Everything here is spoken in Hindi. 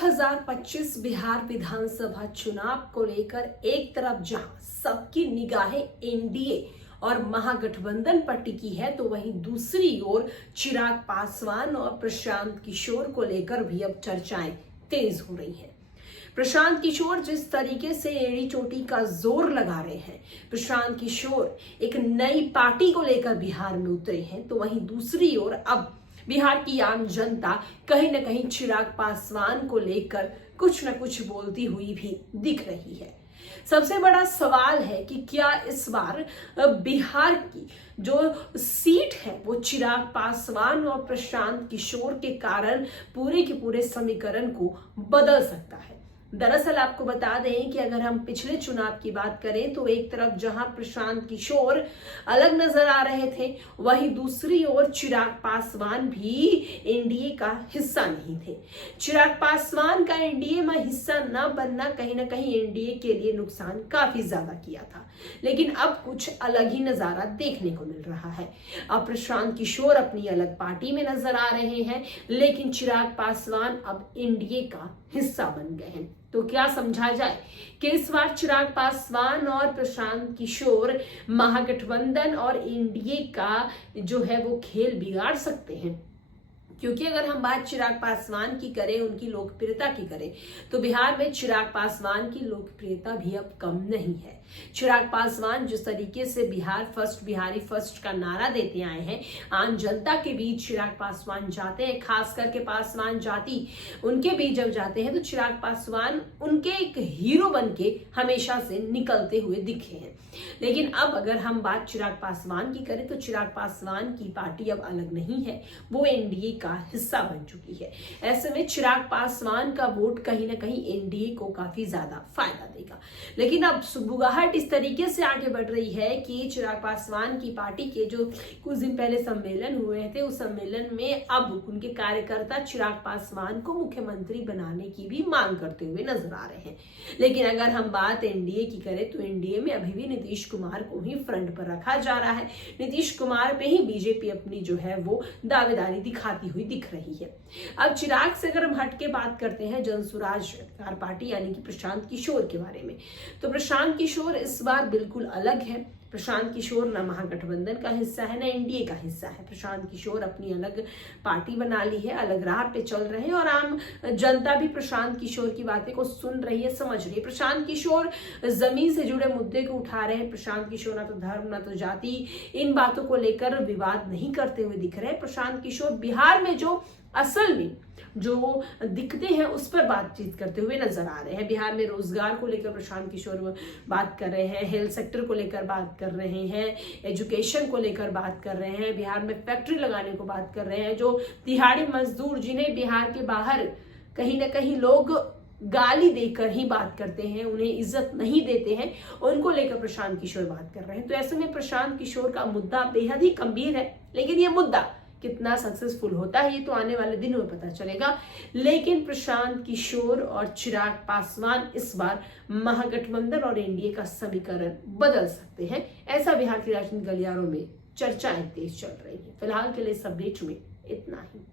2025 बिहार विधानसभा चुनाव को लेकर एक तरफ जहां सबकी निगाहें एनडीए और महागठबंधन पर टिकी है, तो वहीं दूसरी ओर चिराग पासवान और प्रशांत किशोर को लेकर भी अब चर्चाएं तेज हो रही हैं। प्रशांत किशोर जिस तरीके से एड़ी चोटी का जोर लगा रहे हैं, प्रशांत किशोर एक नई पार्टी को लेकर बिहार में उतरे हैं, तो वहीं दूसरी ओर अब बिहार की आम जनता कहीं न कहीं चिराग पासवान को लेकर कुछ न कुछ बोलती हुई भी दिख रही है। सबसे बड़ा सवाल है कि क्या इस बार बिहार की जो सीट है वो चिराग पासवान और प्रशांत किशोर के कारण पूरे के पूरे समीकरण को बदल सकता है। दरअसल आपको बता दें कि अगर हम पिछले चुनाव की बात करें तो एक तरफ जहां प्रशांत किशोर अलग नजर आ रहे थे, वहीं दूसरी ओर चिराग पासवान भी एनडीए का हिस्सा नहीं थे। चिराग पासवान का एनडीए में हिस्सा न बनना कहीं ना कहीं एनडीए के लिए नुकसान काफी ज्यादा किया था, लेकिन अब कुछ अलग ही नजारा देखने को मिल रहा है। अब प्रशांत किशोर अपनी अलग पार्टी में नजर आ रहे हैं, लेकिन चिराग पासवान अब एनडीए का हिस्सा बन गए हैं। तो क्या समझा जाए कि इस बार चिराग पासवान और प्रशांत किशोर महागठबंधन और एनडीए का जो है वो खेल बिगाड़ सकते हैं? क्योंकि अगर हम बात चिराग पासवान की करें, उनकी लोकप्रियता की करें, तो बिहार में चिराग पासवान की लोकप्रियता भी अब कम नहीं है। चिराग पासवान जिस तरीके से बिहार फर्स्ट, बिहारी फर्स्ट का नारा देते आए हैं, आम जनता के बीच चिराग पासवान जाते हैं, खास करके पासवान जाति उनके बीच जब जाते हैं तो चिराग पासवान उनके एक हीरो बन के हमेशा से निकलते हुए दिखे हैं। लेकिन अब अगर हम बात चिराग पासवान की करें तो चिराग पासवान की पार्टी अब अलग नहीं है, वो एनडीए का हिस्सा बन चुकी है। ऐसे में चिराग पासवान का वोट कहीं ना कहीं एनडीए को काफी ज्यादा फायदा देगा। लेकिन अब सुगबुगाहट इस तरीके से आगे बढ़ रही है कि चिराग पासवान की पार्टी के जो कुछ दिन पहले सम्मेलन हुए थे, उस सम्मेलन में अब उनके कार्यकर्ता चिराग पासवान को मुख्यमंत्री बनाने की भी मांग करते हुए नजर आ रहे हैं। लेकिन अगर हम बात एनडीए की करें तो एनडीए में अभी भी नीतीश कुमार को ही फ्रंट पर रखा जा रहा है। नीतीश कुमार पे ही बीजेपी अपनी जो है वो दावेदारी दिखाती हुई दिख रही है। अब चिराग से अगर हम हट के बात करते हैं जनसुराज पार्टी यानी कि प्रशांत किशोर के बारे में, तो प्रशांत किशोर इस बार बिल्कुल अलग है। प्रशांत किशोर न महागठबंधन का हिस्सा है, न एनडीए का हिस्सा है। प्रशांत किशोर अपनी अलग पार्टी बना ली है, अलग राह पे चल रहे हैं और आम जनता भी प्रशांत किशोर की बातें को सुन रही है, समझ रही है। प्रशांत किशोर जमीन से जुड़े मुद्दे को उठा रहे हैं। प्रशांत किशोर ना तो धर्म ना तो जाति, इन बातों को लेकर विवाद नहीं करते हुए दिख रहे हैं। प्रशांत किशोर बिहार में जो असल में जो दिखते हैं उस पर बातचीत करते हुए नजर आ रहे हैं। बिहार में रोजगार को लेकर प्रशांत किशोर बात कर रहे हैं, हेल्थ सेक्टर को लेकर बात कर रहे हैं, एजुकेशन को लेकर बात कर रहे हैं, बिहार में फैक्ट्री लगाने को बात कर रहे हैं। जो दिहाड़ी मजदूर जिन्हें बिहार के बाहर कहीं ना कहीं लोग गाली देकर ही बात करते हैं, उन्हें इज्जत नहीं देते हैं, उनको लेकर प्रशांत किशोर बात कर रहे हैं। तो ऐसे में प्रशांत किशोर का मुद्दा बेहद ही गंभीर है, लेकिन ये मुद्दा कितना सक्सेसफुल होता है ये तो आने वाले दिनों में पता चलेगा। लेकिन प्रशांत किशोर और चिराग पासवान इस बार महागठबंधन और एनडीए का समीकरण बदल सकते हैं, ऐसा बिहार की राजनीतिक गलियारों में चर्चाएं तेज चल रही है। फिलहाल के लिए इस अपडेट में इतना ही।